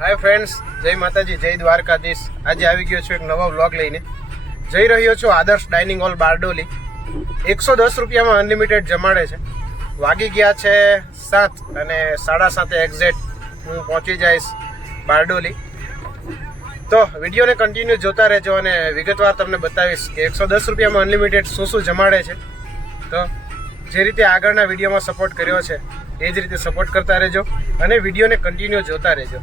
Hi friends જય માતાજી, જય દ્વારકાધીશ. આજે આવી ગયો છું એક નવો વ્લોગ લઈને. જઈ રહ્યો છું આદર્શ ડાઇનિંગ હોલ બારડોલી. એકસો દસ રૂપિયામાં અનલિમિટેડ જમાડે છે. વાગી ગયા છે સાત અને સાડા સાતે એક્ઝેક્ટ હું પહોંચી જઈશ બારડોલી. તો વિડીયોને કન્ટિન્યુ જોતા રહેજો અને વિગતવાર તમને બતાવીશ કે એકસો દસ રૂપિયામાં અનલિમિટેડ શું શું જમાડે છે. તો જે રીતે આગળના વિડીયોમાં સપોર્ટ કર્યો છે, એ જ રીતે સપોર્ટ કરતા રહેજો અને વિડીયોને કન્ટિન્યુ જોતા રહેજો.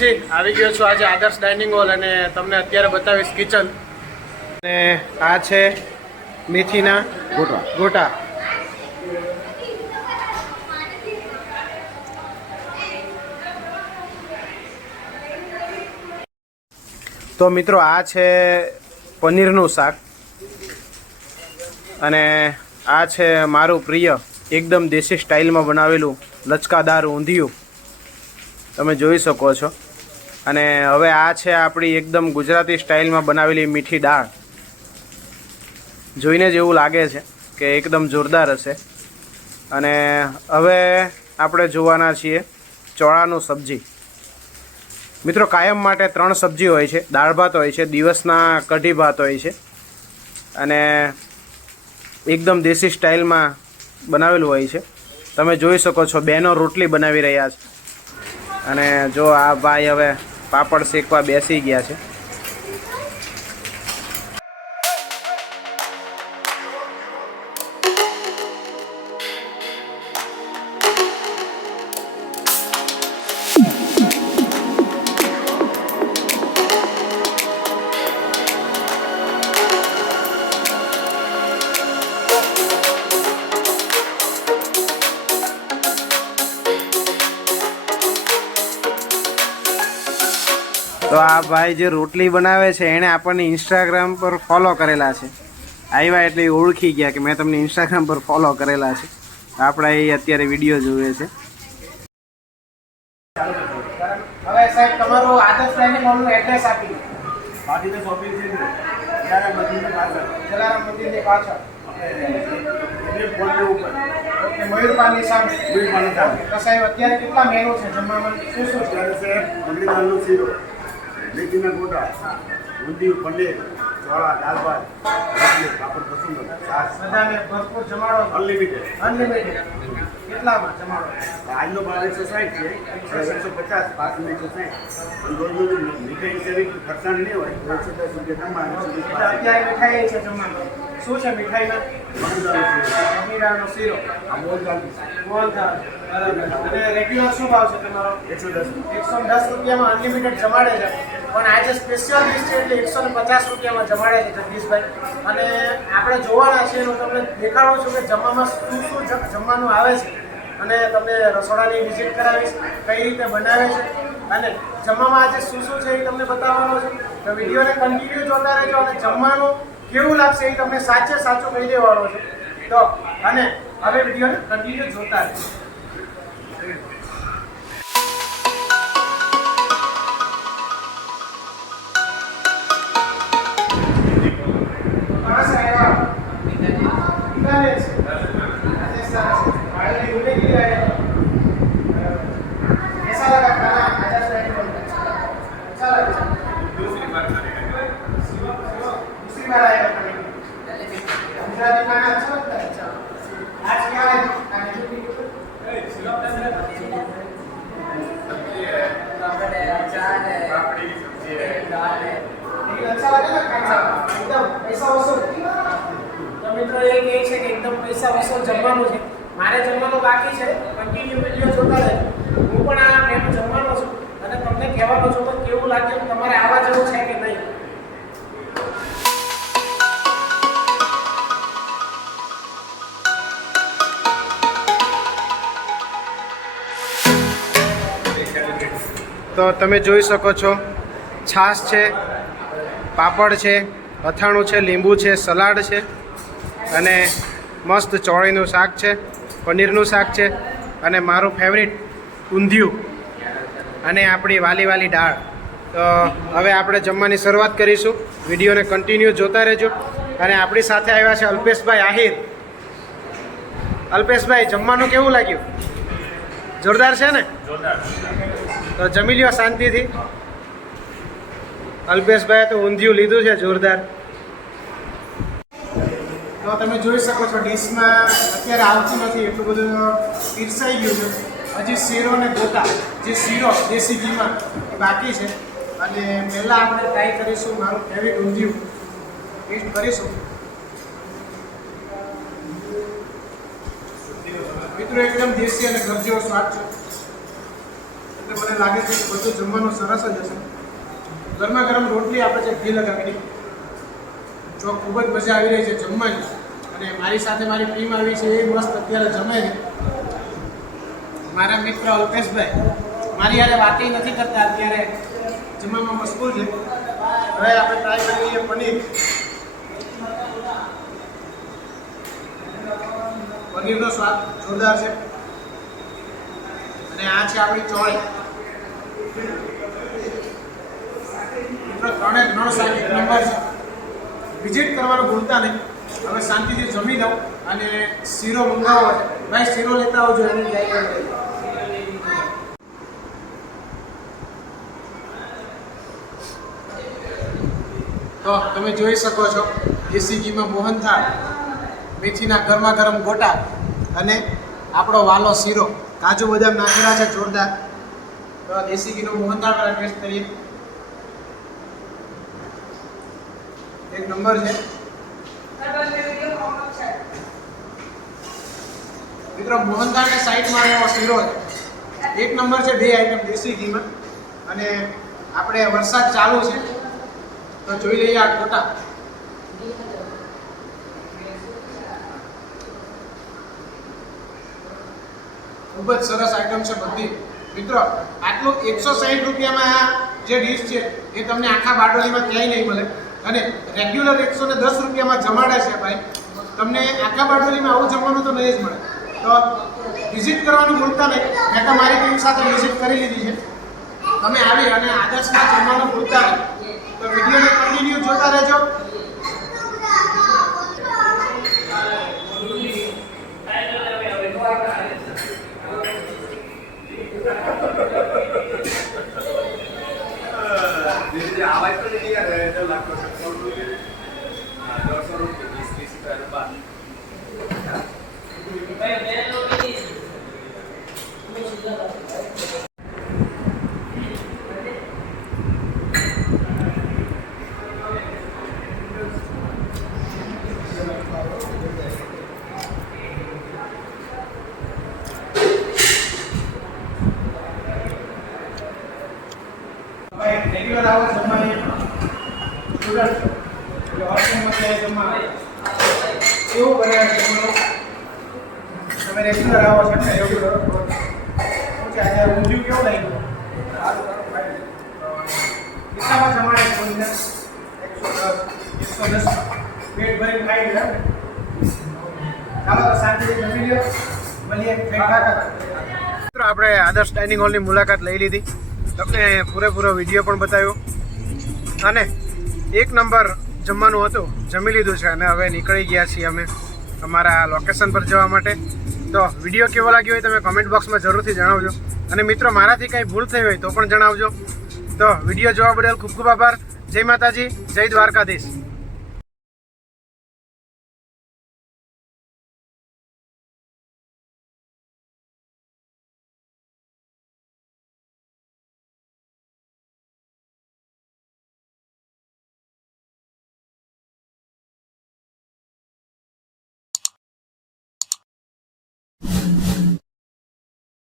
પછી આવી ગયો છું આજે આદર્શ ડાઇનિંગ હોલ અને તમને અત્યારે બતાવીશ કિચન. અને આ છે મેથીના ગોટા. ગોટા. તો મિત્રો આ છે પનીરનું શાક. અને આ છે મારું પ્રિય એકદમ દેશી સ્ટાઇલમાં બનાવેલું લચકાદાર ઊંધિયું. તમે જોઈ શકો છો. અને હવે આ છે આપણી એકદમ ગુજરાતી સ્ટાઇલમાં બનાવેલી મીઠી દાળ. જોઈને જ એવું લાગે છે કે એકદમ જોરદાર હશે. અને હવે આપણે જોવાના છીએ ચોળાનું સબ્જી. મિત્રો, કાયમ માટે ત્રણ સબ્જી હોય છે. દાળ ભાત હોય છે, દિવસના કઢી ભાત હોય છે. અને એકદમ દેશી સ્ટાઇલમાં બનાવેલું હોય છે. તમે જોઈ શકો છો, બેનો રોટલી બનાવી રહ્યા છે. અને જો આ ભાઈ હવે પાપડ શેકવા બેસી ગયા છે. આ ભાઈ જે રોટલી બનાવે છે એણે આપણને ઇન્સ્ટાગ્રામ પર ફોલો કરેલા છે. આવ્યા એટલે ઓળખી ગયા કે મેં તમને ઇન્સ્ટાગ્રામ પર ફોલો કરેલા છે. આપણા એ અત્યારે વીડિયો જોવે છે. હવે સાહેબ તમારું આદર્શ ડાઇનિંગ હોલનું એડ્રેસ આપી પાટીદાર શોપિંગ સેન્ટર ત્યારે મંદિરની પાછળ. જલારામ મંદિરની પાછળ. એટલે પોલની ઉપર સામે વીજ પાણી સામે. તો સાહેબ અત્યારે કેટલા મેનુ છે જમવામાં? શું શું છે? મગની દાળનો શીરો મેથીના ગોટા ઊંધિયું પનીર ચોળા દાળ ભાત પાપડ કસુંદર બધાને ભરપૂર જમાડો. અનલિમિટેડ અનલિમિટેડ કેટલામાં જમાડો? આજનો ભાવ એકસો સાઠ છે એકસો પચાસ પાંચ ને એકસો સાઠ રોજનું મીઠાઈ સેવી ખર્ચાણ નહીં હોય એકસો દસ રૂપિયા એકસો અત્યારે મીઠાઈ છે જમવામાં. શું છે મીઠાઈમાં દાળનો શીરો. આ દાળ બરાબર. અને રેગ્યુલર શું ભાવ છે તમારો? એકસો દસ. એકસો દસ રૂપિયામાં અનલિમિટેડ જમાડે છે. પણ આજે સ્પેશિયલ ડિશ છે એટલે એકસો ને પચાસ રૂપિયામાં જમાડે છે જગદીશભાઈ. અને આપણે જોવાના છીએ, હું તમને દેખાડું છું કે જમવામાં શું શું જમવાનું આવે છે. અને તમને રસોડાની વિઝિટ કરાવીશ, કઈ રીતે બનાવે છે. અને જમવામાં આજે શું શું છે એ તમને બતાવવાનો છે. તો વિડીયોને કન્ટિન્યુ જોતા રહેજો અને જમવાનું કેવું લાગશે એ તમને સાચે સાચું કહી દેવાનો છે. તો, અને હવે વિડીયોને કન્ટિન્યુ જોતા રહેજો. પૈસા વસૂલ જમવાનું છે મારે જમવાનું બાકી છે. કન્ટિન્યુ જોતા રહે હું પણ આ જમવાનું અને તમને કહેવાનો છું તો કેવું લાગે તમારે આવા જેવું છે કે નહીં? તો તમે જોઈ શકો છો, છાશ છે, પાપડ છે, અથાણું છે, લીંબુ છે, સલાડ છે અને મસ્ત ચોળીનું શાક છે, પનીરનું શાક છે અને મારું ફેવરિટ ઊંધિયું. અને આપણી વાલી વાલી દાળ. તો હવે આપણે જમવાની શરૂઆત કરીશું. વિડીયોને કન્ટિન્યુ જોતા રહેજો. અને આપણી સાથે આવ્યા છે અલ્પેશભાઈ આહિર. અલ્પેશભાઈ જમવાનું કેવું લાગ્યું? જોરદાર છે ને? તો જમી લ્યો શાંતિથી. અલ્પેશભાઈ તો ઊંધિયું લીધું છે જોરદાર. તો તમે જોઈ શકો છો ડીશમાં અત્યારે આવતું નથી એટલું બધું પીરસાઈ ગયું છે. હજી શીરો ને ગોટા જે શીરો, દેશી ઘીમાં. બાકી છે. અને પહેલાં આપણે ટ્રાય કરીશું મારું ફેવરિટ ઊંધિયું. ટેસ્ટ કરીશું? મિત્રો, એકદમ દેશી અને ગરજીઓ સ્વાદ છે. એટલે મને લાગે છે કે બધું જમવાનું સરસ જ હશે. ગરમા ગરમ રોટલી આપણે જે ઘી લગાવી જો ખૂબ જ મજા આવી રહી છે જમવાની. અને મારી સાથે મારી ટીમ આવી છે, એ મસ્ત અત્યારે જમે છે. મારા મિત્ર અલ્પેશભાઈ, મારી યારે વાતે નથી કરતા અત્યારે. જમવામાં મશગુલ છે. હવે આપણે ટ્રાય કરી લઈએ પનીર. પનીરનો સ્વાદ જોરદાર છે. અને આ છે આપણી ચોળી. ત્રણે ત્રણ સાત નંબર છે. વિઝિટ કરવાનું ભૂલતા નહીં. હવે શાંતિથી જમી દઉં અને શીરો મંગાવો છે ભાઈ, શીરો લેતા આવજો, એની લઈ તો તમે જોઈ શકો છો દેશી ઘીમાં મોહનથાળ, મેથીના ગરમા ગરમ ગોટા અને આપણો વાલો શીરો. કાજુ બદામ નાખેલા છે જોરદાર. તો દેશી ઘીનો મોહનથાળ પહેલા ટેસ્ટ કરીએ. એક નંબર છે. મિત્રો મોહનથાળ ને સાઈડમાં એવો શીરો એક નંબર છે બે આઈટમ દેશી ઘીમાં. અને આપણે વરસાદ ચાલુ છે. તો જોઈ લઈએ આ ગોટા. ખૂબ જ સરસ આઈટમ છે બધી. મિત્રો, આટલું એકસો સાહીઠ રૂપિયામાં જે ડીશ છે, એ તમને આખા બારડોલીમાં ક્યાંય નહીં મળે. અને રેગ્યુલર એકસો ને દસ રૂપિયામાં જમાડે છે ભાઈ. તમને આખા બારડોલીમાં આવું જમવાનું તો નહીં જ મળે. તો વિઝિટ કરવાનું ભૂલતા નહીં. મેં તો મારી ટીમ સાથે વિઝિટ કરી લીધી છે. તમે આવી અને આદર્શમાં જમવાનું ભૂલતા નહીં. તો વિડીયોને કન્ટિન્યુ જોતા રહેજો. આવાજ તો નથી યાર ડર લાગતો છે દોઢસો રૂપિયા વીસ ત્રીસ રૂપિયા બાદ તમે રેગ્યુલર આવો છો આપણે આદર્શ ડાઇનિંગ હોલની મુલાકાત લઈ લીધી. તમને પૂરેપૂરો વીડિયો પણ બતાવ્યો. અને એક નંબર જમવાનું હતું, જમી લીધું છે અને હવે નીકળી ગયા છીએ અમે અમારા લોકેશન પર જવા માટે. તો વીડિયો કેવો લાગ્યો હોય તમે કમેન્ટ બોક્સમાં જરૂરથી જણાવજો. અને મિત્રો, મારાથી કંઈ ભૂલ થઈ હોય તો પણ જણાવજો. તો વીડિયો જોવા બદલ ખૂબ ખૂબ આભાર. જય માતાજી, જય દ્વારકાધીશ.